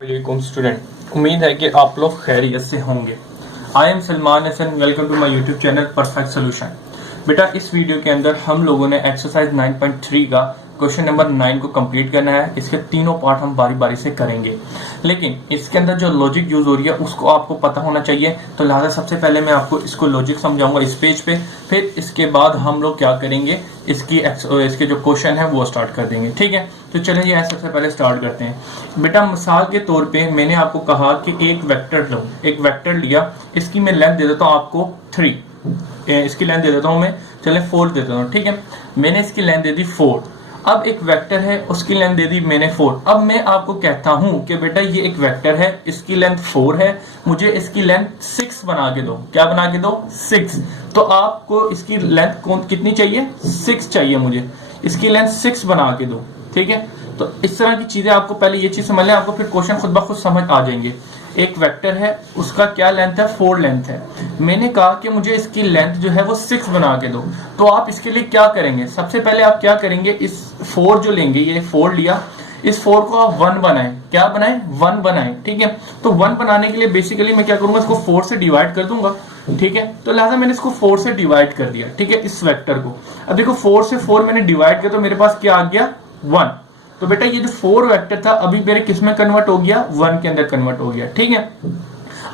वालेकुम स्टूडेंट, उम्मीद है कि आप लोग खैरियत से होंगे। I am Salman Hasan, welcome to my YouTube channel perfect solution. बेटा, इस वीडियो के अंदर हम लोगों ने एक्सरसाइज 9.3 का क्वेश्चन नंबर 9 को कंप्लीट करना है। इसके तीनों पार्ट हम बारी बारी से करेंगे, लेकिन इसके अंदर जो लॉजिक यूज हो रही है उसको आपको पता होना चाहिए। तो लिहाजा सबसे पहले मैं आपको इसको लॉजिक समझाऊंगा इस पेज पे, फिर इसके बाद हम लोग क्या करेंगे, इसके जो क्वेश्चन है वो स्टार्ट कर देंगे। ठीक है, तो चलिए सबसे पहले स्टार्ट करते हैं। बेटा, मिसाल के तौर पे मैंने आपको कहा कि एक वेक्टर लो, एक वेक्टर लिया, इसकी मैं लेंथ दे देता हूँ आपको 3, इसकी लेंथ दे देता हूँ मैं, चले 4 दे देता हूँ। ठीक है, मैंने इसकी लेंथ दे दी 4। अब एक वेक्टर है, उसकी लेंथ दे दी मैंने 4। अब मैं आपको कहता हूं कि बेटा ये एक वेक्टर है, इसकी लेंथ 4 है, मुझे इसकी लेंथ 6 बना के दो। क्या बना के दो? 6। तो आपको इसकी लेंथ कितनी चाहिए? 6 चाहिए मुझे, इसकी लेंथ 6 बना के दो। ठीक है, तो इस तरह की चीजें आपको पहले ये चीज समझ लें, आपको फिर क्वेश्चन खुद ब खुद समझ आ जाएंगे। एक वेक्टर है, उसका क्या लेंथ है? 4 लेंथ है। मैंने कहा कि मुझे इसकी लेंथ जो है वो 6 बना के दो। तो आप इसके लिए क्या करेंगे? सबसे पहले आप क्या करेंगे, इस 4 जो लेंगे, ये 4 लिया, इस 4 को आप 1 बनाएं। क्या बनाएं? 1 बनाएं। ठीक है, तो 1 बनाने के लिए बेसिकली मैं क्या करूंगा, इसको 4 से डिवाइड कर दूंगा। ठीक है, तो लिहाजा मैंने इसको 4 से डिवाइड कर दिया। ठीक है, इस वेक्टर को। अब देखो 4 से 4 मैंने डिवाइड किया तो मेरे पास क्या आ गया? 1। तो बेटा ये जो 4 वेक्टर था अभी मेरे किस में कन्वर्ट हो गया? 1 के अंदर कन्वर्ट हो गया। ठीक है,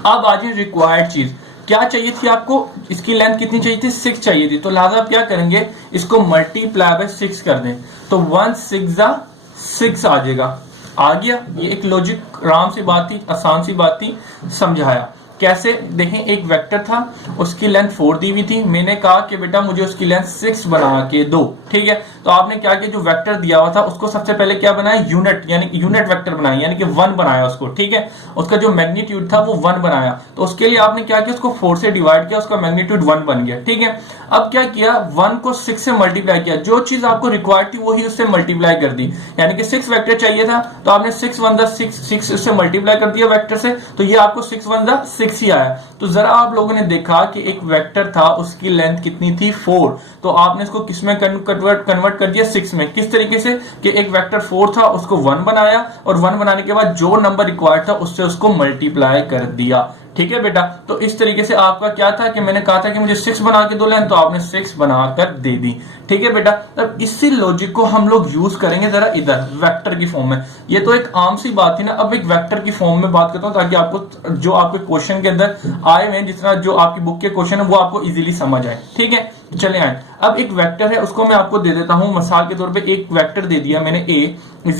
अब आ जाए रिक्वायर्ड चीज, क्या चाहिए थी आपको? इसकी लेंथ कितनी चाहिए थी? 6 चाहिए थी। तो लिहाजा आप क्या करेंगे, इसको मल्टीप्लाई बाय 6 कर दें, तो 1 6 6 आ जाएगा। आ गया, ये एक लॉजिक आराम सी बात थी, आसान सी बात थी, समझाया कैसे। देखें, एक वेक्टर था, उसकी लेंथ 4 दी हुई थी, मैंने कहा कि बेटा मुझे उसकी लेंथ 6 बना के दो। ठीक है, तो आपने क्या किया, जो वेक्टर दिया हुआ था उसको सबसे पहले क्या बनाया? यूनिट, यानी यूनिट वेक्टर बनाया, यानी कि 1 बनाया उसको। ठीक है, उसका जो मैग्नीट्यूड था वो 1 बनाया, तो उसके लिए आपने क्या किया, उसको 4 से डिवाइड किया, उसका मैग्नीट्यूड 1 बन गया। ठीक है, अब क्या किया, 1 को 6 से मल्टीप्लाई किया, जो चीज आपको रिक्वायर्ड थी वही उससे मल्टीप्लाई कर दी, यानी कि 6 वेक्टर चाहिए था, तो आपने 6 1 6 उससे मल्टीप्लाई कर दिया वेक्टर से, तो ये आपको 6 1 6 ही आया। तो जरा आप लोगों ने देखा कि एक वेक्टर था, उसकी लेंथ कितनी थी? 4। तो आपने इसको किस में कन्वर्ट कर दिया? 6 में। किस तरीके से कि एक वेक्टर 4 था, उसको 1 बनाया, और 1 बनाने के बाद जो नंबर रिक्वायर्ड था उससे उसको मल्टीप्लाई कर दिया। ठीक है बेटा, तो इस तरीके से आपका क्या था कि मैंने कहा था कि मुझे 6 बना के दो लेंथ, तो आपने 6 बनाकर दे दी। ठीक है बेटा, तब इसी लॉजिक को हम लोग यूज करेंगे जरा इधर वेक्टर की फॉर्म में। ये तो एक आम सी बात थी ना, अब एक वेक्टर की फॉर्म में बात करता हूं ताकि आपको जो आपके क्वेश्चन के अंदर आए हुए, जिस तरह जो आपकी बुक के क्वेश्चन है वो आपको इजीली समझ आए। ठीक है, चले आए। अब एक वेक्टर है, उसको मैं आपको दे देता हूं, मिसाल के तौर पे एक वेक्टर दे दिया मैंने, a =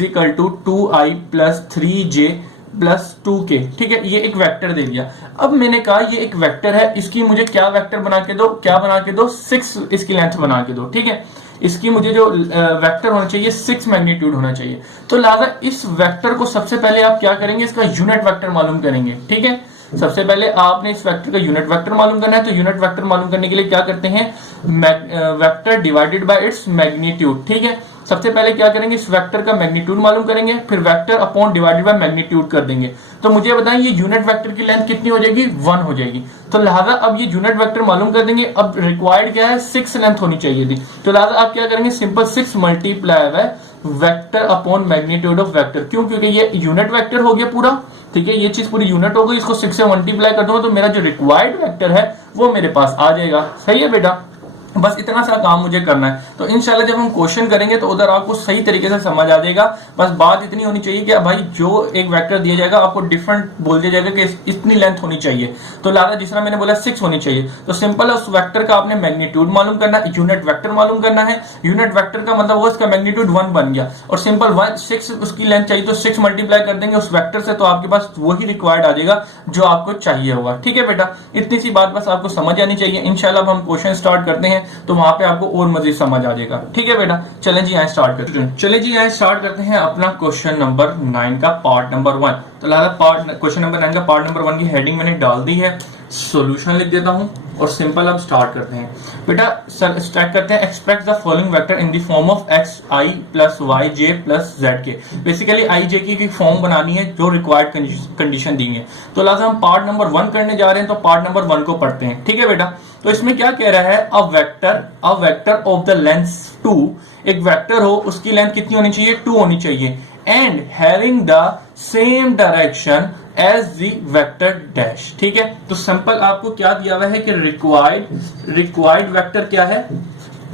2i + 3j + 2k। ठीक है, ये एक वेक्टर दे दिया। अब मैंने कहा ये एक वेक्टर है, इसकी मुझे क्या वेक्टर बना के दो? क्या बना के दो? 6 इसकी लेंथ बना के दो। ठीक है, इसकी मुझे जो वेक्टर होना चाहिए 6 मैग्नीट्यूड होना चाहिए। तो लिहाजा इस वेक्टर को सबसे पहले आप क्या करेंगे, इसका यूनिट वेक्टर मालूम करेंगे। ठीक है, सबसे पहले आपने इस वेक्टर का यूनिट वेक्टर मालूम करना है। तो यूनिट वेक्टर मालूम करने के लिए क्या करते हैं, vector divided by its magnitude. ठीक है, सबसे पहले क्या करेंगे, इस वेक्टर का मैग्नीट्यूड मालूम करेंगे, फिर vector upon divided by magnitude कर देंगे। तो मुझे बताएं ये यूनिट वेक्टर की लेंथ कितनी हो जाएगी? 1 हो जाएगी। तो लिहाजा अब ये यूनिट वेक्टर मालूम कर देंगे। अब रिक्वायर्ड क्या है? 6 लेंथ होनी चाहिए थी। तो लिहाजा आप क्या करेंगे, simple 6 multiply by vector upon magnitude of vector. क्यों? क्योंकि ये यूनिट वेक्टर हो गया पूरा। ठीक है, ये चीज पूरी यूनिट हो गई, इसको 6 से मल्टीप्लाई कर दूंगा तो मेरा जो रिक्वायर्ड वेक्टर है वो मेरे पास आ जाएगा। सही है बेटा, बस इतना सा काम मुझे करना है। तो इंशाल्लाह जब हम क्वेश्चन करेंगे तो उधर आपको सही तरीके से समझ आ जाएगा। बस बात इतनी होनी चाहिए कि भाई जो एक वेक्टर दिया जाएगा आपको डिफरेंट बोल दिया जाएगा कि इतनी लेंथ होनी चाहिए, तो लिहाजा जिस तरह मैंने बोला 6 होनी चाहिए, तो सिंपल है उस वेक्टर का आपने मैग्नीट्यूड मालूम करना है, यूनिट वेक्टर मालूम करना है। यूनिट वेक्टर का मतलब वो इसका मैग्नीट्यूड 1 बन गया, और सिंपल 6 उसकी लेंथ चाहिए तो 6 मल्टीप्लाई कर देंगे उस वेक्टर से, तो आपके पास वही रिक्वायर्ड आ जाएगा जो आपको चाहिए होगा। ठीक है बेटा, इतनी सी बात बस आपको समझ आनी चाहिए। इंशाल्लाह हम क्वेश्चन स्टार्ट करते हैं तो वहां पे आपको और मजीद समझ आ जाएगा। ठीक है बेटा, चलें जी यहाँ स्टार्ट करते हैं। चलें जी यहाँ स्टार्ट करते हैं अपना क्वेश्चन नंबर 9 का पार्ट नंबर 1। तो क्वेश्चन नंबर 9 का पार्ट नंबर 1 की हेडिंग मैंने डाल दी है, सॉल्यूशन लिख देता हूं और सिंपल अब स्टार्ट करते हैं। बेटा स्टार्ट करते हैं, express the following vector in the form of xi + yj + zk। Basically i j की फॉर्म बनानी है जो रिक्वायर्ड कंडीशन दी है। तो लिहाजा हम पार्ट नंबर 1 करने जा रहे हैं, तो पार्ट नंबर 1 को पढ़ते हैं। ठीक है बेटा, तो इसमें क्या कह रहा है, a vector of the length 2, एक वेक्टर हो उसकी लेंथ कितनी होनी चाहिए? 2 होनी चाहिए। And having the same direction as the vector dash. ठीक है, तो सिंपल आपको क्या दिया हुआ है कि रिक्वायर्ड वेक्टर क्या है,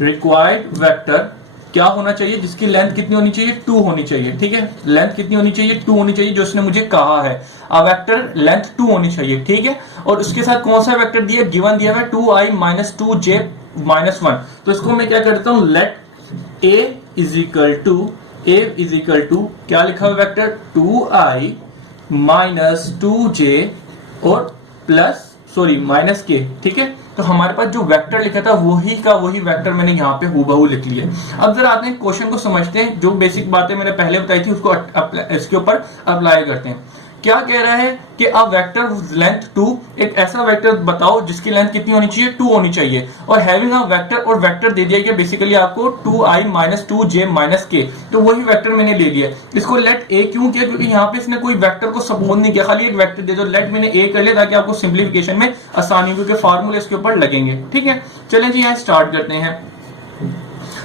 रिक्वायर्ड वेक्टर क्या होना चाहिए, जिसकी लेंथ कितनी होनी चाहिए, 2 होनी चाहिए। ठीक है, लेंथ कितनी होनी चाहिए, 2 होनी चाहिए, जो उसने मुझे कहा है। अब वेक्टर लेंथ 2 होनी चाहिए। ठीक है, और उसके साथ कौन सा वेक्टर दिया, गिवन दिया हुआ है 2i माइनस 2j माइनस 1। तो इसको मैं क्या करता हूं, let a is equal to क्या लिखा हुआ वेक्टर 2i माइनस 2j और प्लस माइनस के। ठीक है, तो हमारे पास जो वेक्टर लिखा था वही वेक्टर मैंने यहाँ पे हूबहू लिख लिया। अब जरा आते हैं क्वेश्चन को समझते हैं, जो बेसिक बातें मैंने पहले बताई थी उसको इसके ऊपर अप्लाई करते हैं। क्या कह रहा है कि अ वेक्टर लेंथ 2, एक ऐसा वेक्टर बताओ जिसकी लेंथ कितनी होनी चाहिए, 2 होनी चाहिए, और हैविंग अ वेक्टर, और वेक्टर दे दिया गया बेसिकली आपको 2i माइनस 2j माइनस के। तो वही वेक्टर मैंने ले लिया। इसको लेट a क्यों किया, क्योंकि यहाँ पे इसने कोई वेक्टर को सपोज नहीं किया, खाली एक वेक्टर दे दो, लेट मैंने a कर लिया ताकि आपको सिंप्लीफिकेशन में आसानी, क्योंकि फार्मूले इसके ऊपर लगेंगे। ठीक है, चलें जी यहाँ स्टार्ट करते हैं।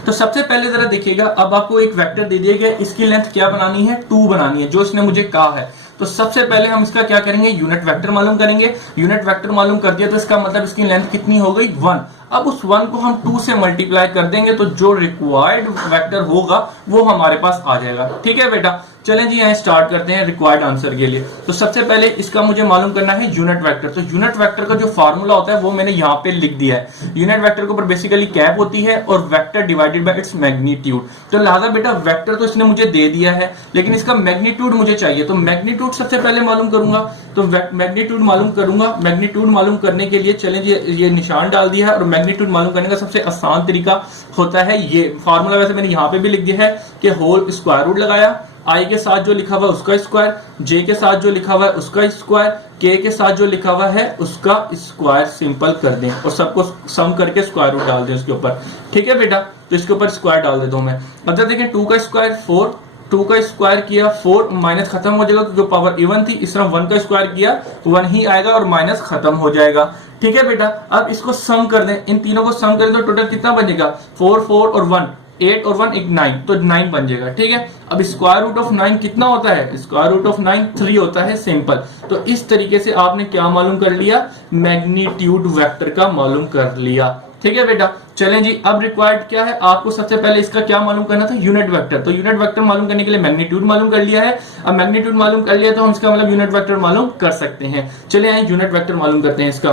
तो सबसे पहले जरा देखिएगा, अब आपको एक वेक्टर दे दिया गया, इसकी लेंथ क्या बनानी है, 2 बनानी है, जो इसने मुझे कहा है। तो सबसे पहले हम इसका क्या करेंगे, यूनिट वेक्टर मालूम करेंगे। यूनिट वेक्टर मालूम कर दिया तो इसका मतलब इसकी लेंथ कितनी हो गई, 1। अब उस 1 को हम 2 से मल्टीप्लाई कर देंगे तो जो रिक्वायर्ड वेक्टर होगा वो हमारे पास आ जाएगा। ठीक है बेटा, चलें जी यहाँ स्टार्ट करते हैं रिक्वायर्ड आंसर के लिए। तो सबसे पहले इसका मुझे मालूम करना है यूनिट वेक्टर। तो यूनिट वेक्टर का जो फार्मूला होता है वो मैंने यहाँ पे लिख दिया है। यूनिट वेक्टर के ऊपर बेसिकली कैप होती है और vector divided by its magnitude. तो लिहाजा बेटा वेक्टर तो इसने मुझे दे दिया है, लेकिन इसका मैग्नीट्यूड मुझे चाहिए। तो मैग्नीट्यूड सबसे पहले मालूम करूंगा, तो मैग्नीट्यूड मालूम करूंगा। मैग्नीट्यूड मालूम करने के लिए चलें ये निशान डाल दिया है, और मैग्नीट्यूड मालूम करने का सबसे आसान तरीका होता है ये फार्मूला, वैसे मैंने यहाँ पे भी लिख दिया है कि होल स्क्वायर रूट लगाया, i के साथ जो लिखा हुआ है उसका स्क्वायर, j के साथ जो लिखा हुआ है उसका स्क्वायर, k के साथ जो लिखा हुआ है उसका स्क्वायर सिंपल कर दें, और सबको सम करके स्क्वायर रूट डाल दें उसके ऊपर। ठीक है बेटा, तो इसके ऊपर स्क्वायर डाल देता हूं मैं। मतलब देखें 2 का स्क्वायर 4, 2 का स्क्वायर किया 4, माइनस खत्म हो जाएगा क्योंकि पावर इवन थी। इस तरह 1 का स्क्वायर किया 1 ही आएगा और माइनस खत्म हो जाएगा। ठीक है बेटा, अब इसको सम कर दें, इन तीनों को सम करें तो टोटल कितना बनेगा, 4 4 और 1, 8 और 1 एक 9, तो 9 बन जाएगा। ठीक है, अब स्क्वायर रूट ऑफ 9 कितना होता है, स्क्वायर रूट ऑफ 9 3 होता है सिंपल। तो इस तरीके से आपने क्या मालूम कर लिया, मैग्नीट्यूड वेक्टर का मालूम कर लिया। ठीक है बेटा, चलें जी अब रिक्वायर्ड क्या है, आपको सबसे पहले इसका क्या मालूम करना था, यूनिट वेक्टर। तो यूनिट वेक्टर मालूम करने के लिए मैग्नीट्यूड मालूम कर लिया है। अब मैग्नीट्यूड मालूम कर लिया तो हम इसका मतलब यूनिट वेक्टर मालूम कर सकते हैं। चलिए यहाँ यूनिट वेक्टर मालूम करते हैं इसका।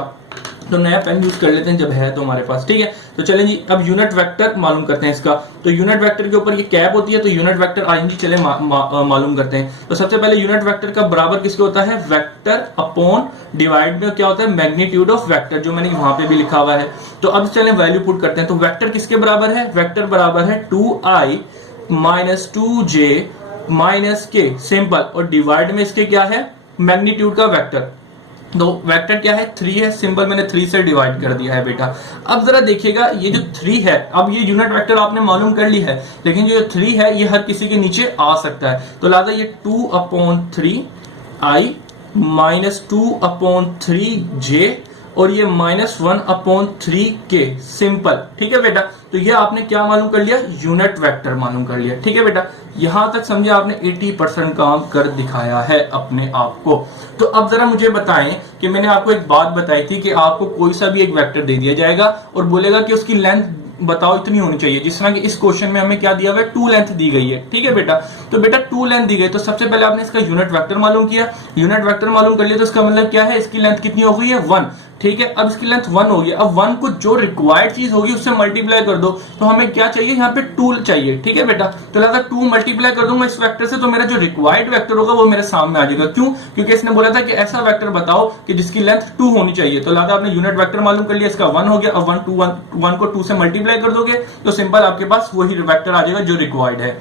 तो नया पेन यूज कर लेते हैं जब है तो हमारे पास। ठीक है, तो चलें जी अब यूनिट वेक्टर मालूम करते हैं इसका। तो यूनिट वेक्टर के ऊपर ये कैप होती है, तो यूनिट वेक्टर आएंगी, चले मालूम करते हैं। तो सबसे पहले यूनिट वेक्टर का बराबर किसके होता है, वेक्टर अपॉन डिवाइड में क्या होता है, मैग्नीट्यूड ऑफ वेक्टर, जो मैंने वहां पे भी लिखा हुआ है। तो अब चलें वैल्यू पुट करते हैं। तो वेक्टर किसके बराबर है, वेक्टर बराबर है 2i माइनस 2j माइनस के, सिंपल, और डिवाइड में इसके क्या है, मैग्नीट्यूड का वेक्टर। तो वेक्टर क्या है, 3 है, सिंपल मैंने 3 से डिवाइड कर दिया है बेटा। अब जरा देखिएगा ये जो 3 है, अब ये यूनिट वेक्टर आपने मालूम कर ली है, लेकिन ये जो 3 है ये हर किसी के नीचे आ सकता है। तो लिहाजा ये 2/3i माइनस 2/3j और ये -1/3k, सिंपल। ठीक है बेटा, तो ये आपने क्या मालूम कर लिया, यूनिट वेक्टर मालूम कर लिया। ठीक है बेटा, यहां तक समझे आपने 80% काम कर दिखाया है अपने आप को। तो अब जरा मुझे बताएं कि मैंने आपको एक बात बताई थी कि आपको कोई सा भी एक वेक्टर दे दिया जाएगा और बोलेगा कि उसकी लेंथ बताओ इतनी होनी चाहिए। जिस तरह कि इस क्वेश्चन में हमें क्या दिया हुआ है, 2 लेंथ दी गई है। ठीक है बेटा, तो बेटा 2 लेंथ दी गई, तो सबसे पहले आपने इसका यूनिट वेक्टर मालूम किया। यूनिट वेक्टर मालूम कर लिया तो इसका मतलब क्या है, इसकी लेंथ कितनी हो गई है, 1। ठीक है, अब इसकी लेंथ 1 होगी। अब 1 को जो रिक्वायर्ड चीज होगी उससे मल्टीप्लाई कर दो, तो हमें क्या चाहिए, यहाँ पे 2 चाहिए। ठीक है बेटा, तो लिहाजा 2 मल्टीप्लाई कर दूंगा इस वेक्टर से, तो मेरा जो रिक्वायर्ड वेक्टर होगा वो मेरे सामने आ जाएगा। क्यों, क्योंकि इसने बोला था कि ऐसा वेक्टर बताओ कि जिसकी लेंथ 2 होनी चाहिए। तो लिहाजा आपने यूनिट वेक्टर मालूम कर लिया, इसका 1 हो गया। अब 1 को 2 से मल्टीप्लाई कर दोगे तो सिंपल आपके पास वही वेक्टर आ जाएगा जो रिक्वायर्ड है।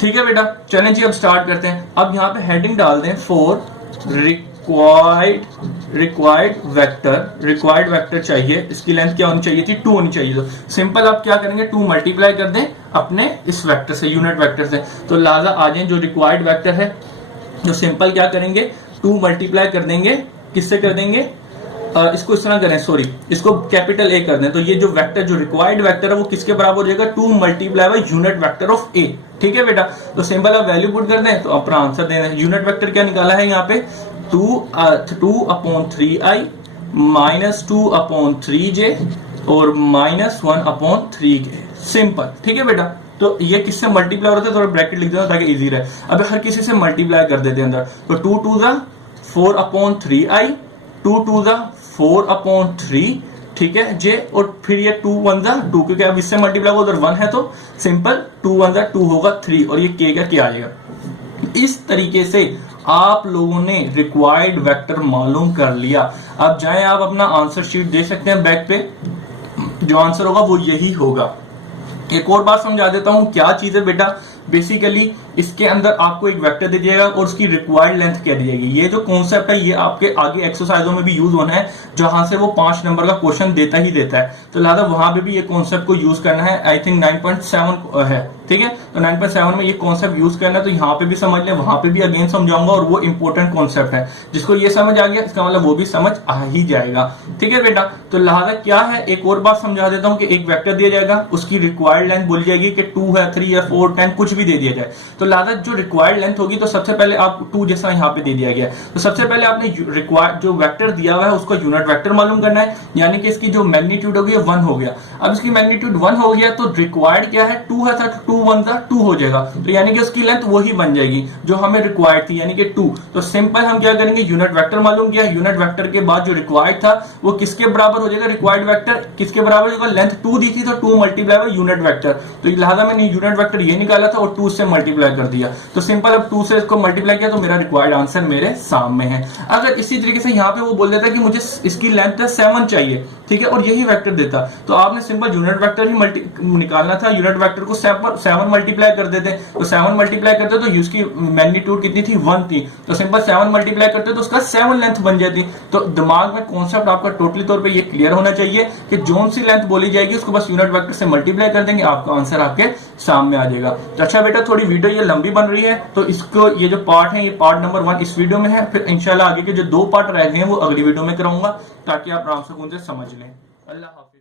ठीक है बेटा, चलें जी अब स्टार्ट करते हैं। अब यहाँ पे हेडिंग डाल दें फॉर रिक्वायर्ड वेक्टर चाहिए, इसकी लेंथ क्या होनी चाहिए थी, 2 होनी चाहिए। तो सिंपल आप क्या करेंगे, 2 मल्टीप्लाई कर दें अपने इस वेक्टर से, यूनिट वेक्टर से। तो लिहाजा आ जाए जो रिक्वायर्ड वेक्टर है, जो सिंपल क्या करेंगे, 2 मल्टीप्लाई कर देंगे, किससे कर देंगे, इसको इस तरह करें, सॉरी इसको कैपिटल ए कर दें, तो ये जो वेक्टर, जो रिक्वायर्ड वेक्टर है वो किसके बराबर हो जाएगा, 2 multiply by unit vector of A. ठीक है बेटा, तो सिंपल आप वैल्यू पुट कर दें तो अपना आंसर दे दें। यूनिट वेक्टर क्या निकाला है यहाँ पे, 2/3i माइनस 2/3j और -1/3k, सिंपल। ठीक है बेटा, तो ये किससे मल्टीप्लाई होता है, थोड़ा ब्रैकेट लिख देना ताकि इजी रहे। अब हर किसी से मल्टीप्लाई कर देते हैं अंदर, तो 2 2 4/3i, 2 2 4/3, ठीक है जे, और फिर ये 2 1 2, क्योंकि अब इससे मल्टीप्लाई होगा उधर 1 है तो सिंपल 2 1 2 होगा 3, और ये के का क्या आ जाएगा। इस तरीके से आप लोगों ने रिक्वायर्ड वेक्टर मालूम कर लिया। अब जाएं आप अपना आंसर शीट दे सकते हैं बैक पे, जो आंसर होगा वो यही होगा। एक और बात समझा देता हूं, क्या चीज है बेटा, बेसिकली इसके अंदर आपको एक वेक्टर दे दिएगा और उसकी रिक्वायर्ड लेंथ क्या दी जाएगी। ये जो कॉन्सेप्ट है ये आपके आगे एक्सरसाइजों में भी यूज होना है, जहां से वो 5 नंबर का क्वेश्चन देता ही देता है, तो लिहाजा वहां पे भी ये कॉन्सेप्ट को यूज करना है। आई थिंक 9.7 है, ठीक है, तो 9.7 में ये कॉन्सेप्ट यूज करना है, तो यहाँ पे भी समझ लें, वहां पे भी अगेन समझाऊंगा, और वो इंपॉर्टेंट कॉन्सेप्ट है। जिसको ये समझ आ गया इसका मतलब वो भी समझ आ ही जाएगा। ठीक है बेटा, तो लिहाजा क्या है, एक और बात समझा देता हूं कि एक वेक्टर दिया जाएगा, उसकी रिक्वायर्ड लेंथ बोली जाएगी कि 2 है, 3 है, 4, 10 कुछ भी दे दिया जाए, तो लिहाजा जो रिक्वायर्ड लेंथ होगी, तो सबसे पहले आप 2 जैसा यहाँ पे दे दिया गया, तो सबसे पहले आपने रिक्वायर्ड जो वेक्टर दिया हुआ है उसका यूनिट वेक्टर मालूम करना है, यानी कि इसकी जो मैग्नीट्यूड होगी 1 हो गया। अब इसकी मैग्नीट्यूड 1 हो गया तो रिक्वायर्ड क्या है, 2 है, तो 2 1 2 हो जाएगा, तो यानी कि उसकी लेंथ वही बन जाएगी जो हमें रिक्वायर्ड थी, यानी कि 2। तो सिंपल हम क्या करेंगे, यूनिट वेक्टर मालूम किया, यूनिट वेक्टर के बाद जो रिक्वायर्ड था वो किसके बराबर हो जाएगा, रिक्वायर्ड वेक्टर किसके बराबर होगा, लेंथ 2 दी थी तो 2 मल्टीप्लाई बाय यूनिट वेक्टर, तो लिहाजा मैंने यूनिट वेक्टर ये निकाला था और 2 से मल्टीप्लाई कर दिया, तो सिंपल अब 2 से इसको मल्टीप्लाई किया तो मेरा रिक्वायर्ड आंसर मेरे सामने है। अगर इसी तरीके से यहाँ पे वो बोल देता कि मुझे इसकी लेंथ 7 चाहिए, ठीक है, और यही वेक्टर देता, तो आपने सिंपल यूनिट वेक्टर ही निकालना था, यूनिट वेक्टर को 7 मल्टीप्लाई कर देते, तो 7 मल्टीप्लाई करते तो उसकी मैग्नीट्यूड कितनी थी, 1 थी, तो सिंपल 7 मल्टीप्लाई करते तो उसका 7 लेंथ बन जाती। तो दिमाग में कॉन्सेप्ट आपका टोटली तौर पे ये क्लियर होना चाहिए कि जोन सी लेंथ बोली जाएगी उसको बस यूनिट वेक्टर से मल्टीप्लाई कर देंगे, आपका आंसर आपके सामने आ जाएगा। तो अच्छा बेटा, थोड़ी वीडियो ये लंबी बन रही है, तो इसको ये जो पार्ट है, ये पार्ट नंबर 1 इस वीडियो में है, फिर इंशाल्लाह आगे के जो 2 पार्ट रह गए हैं वो अगली वीडियो में कराऊंगा, ताकि आप आराम से उनसे समझ लें। अल्लाह हाफिज।